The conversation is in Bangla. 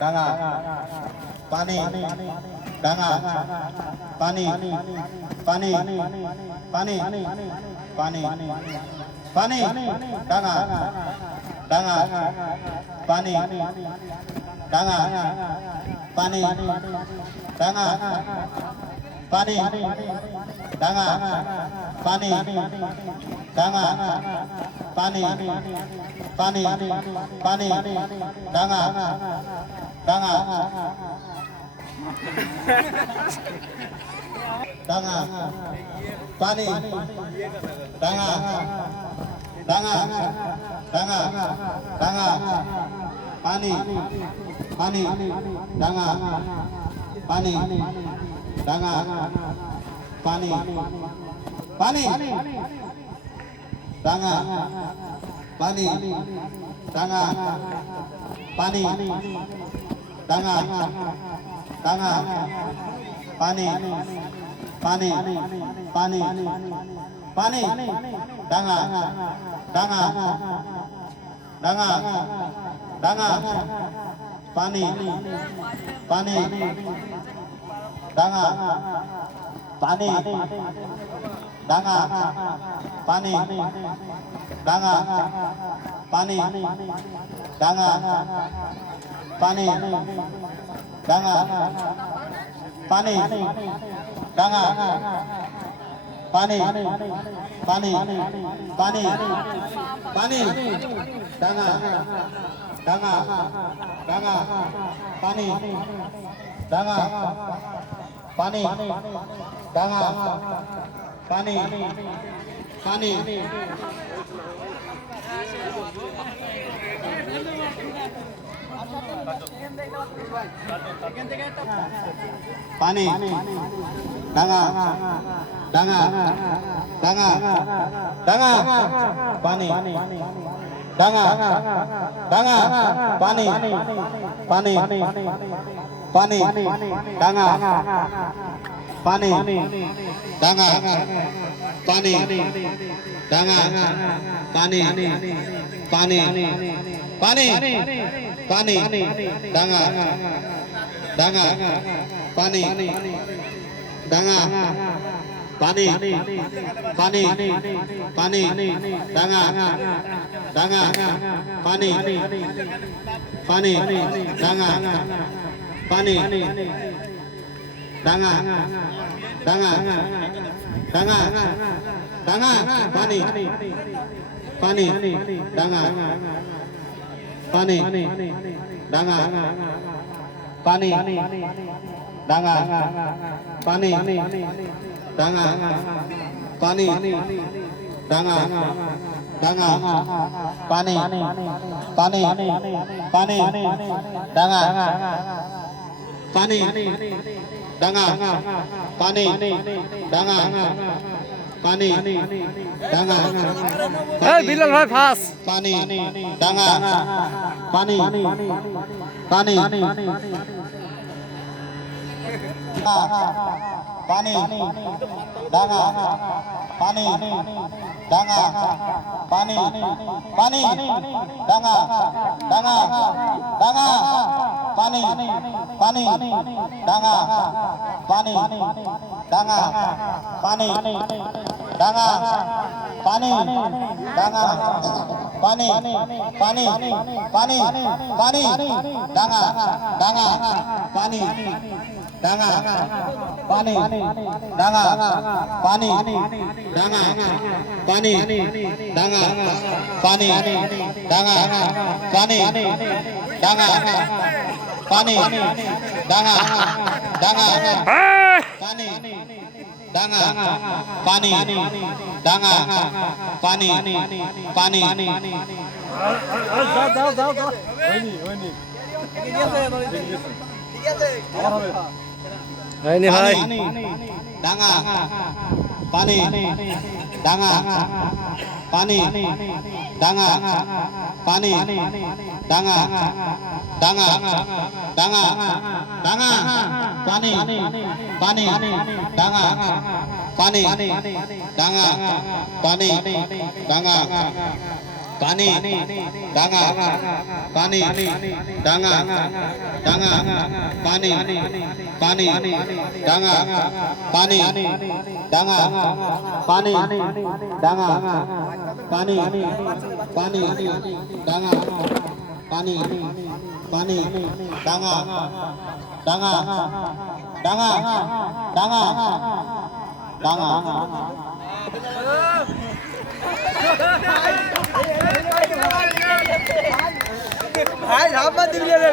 ডাঙা পানি ডাঙা পানি পানি পানি পানি পানি ডাঙা ডাঙা পানি ডাঙা পানি ডাঙা পানি ডাঙা পানি ডাঙা পানি পানি পানি ডাঙা ডাঙা ডাঙা পানি ডাঙা ডাঙা ডাঙা ডাঙা পানি পানি ডাঙা পানি ডাঙা পানি পানি ডাঙা পানি ডাঙা পানি ডাঙা ডাঙা পানি পানি পানি পানি ডাঙা ডাঙা ডাঙা ডাঙা পানি পানি ডাঙা পানি ডাঙা পানি ডাঙা পানি ডাঙা পানি ডাঙা পানি ডাঙা পানি পানি পানি পানি ডাঙা ডাঙা ডাঙা পানি ডাঙা পানি ডাঙা পানি পানি পানি ডাঙা ডাঙা ডাঙা ডাঙা পানি ডাঙা ডাঙা পানি পানি পানি ডাঙা পানি ডাঙা পানি ডাঙা পানি পানি পানি পানি ডাঙা ডাঙা পানি ডাঙা পানি পানি পানি ডাঙা ডাঙা পানি পানি ডাঙা পানি ডাঙা ডাঙা ডাঙা ডাঙা পানি পানি ডাঙা পানি ডাঙা পানি ডাঙা পানি ডাঙা পানি ডাঙা ডাঙা পানি পানি পানি ডাঙা পানি ডাঙা পানি ডাঙা পানি ডাঙা এই বিলাল ভাই ফাস পানি ডাঙা পানি পানি পানি ডাঙা পানি ডাঙা পানি পানি ডাঙা ডাঙা ডাঙা পানি পানি ডাঙা পানি ডাঙা পানি ডাঙা পানি ডাঙা পানি পানি পানি পানি ডাঙা ডাঙা পানি ডাঙা পানি ডাঙা পানি ডাঙা পানি ডাঙা পানি ডাঙা পানি ডাঙা পানি ডাঙা ডাঙা পানি ডাঙা পানি ডাঙা পানি পানি যাও যাও যাও যাও হয়নি হয়নি হয়নি ভাই ডাঙা পানি ডাঙা পানি ডাঙা পানি ডাঙা ডাঙা ডাঙা ডাঙা পানি পানি ডাঙা পানি ডাঙা পানি ডাঙা পানি ডাঙা পানি ডাঙা ডাঙা পানি পানি ডাঙা পানি ডাঙা পানি ডাঙা পানি পানি ডাঙা পানি পানি ডাঙা ডাঙা ডাঙা ডাঙা ডাঙা ভাই ধাপ্পা দিবি রে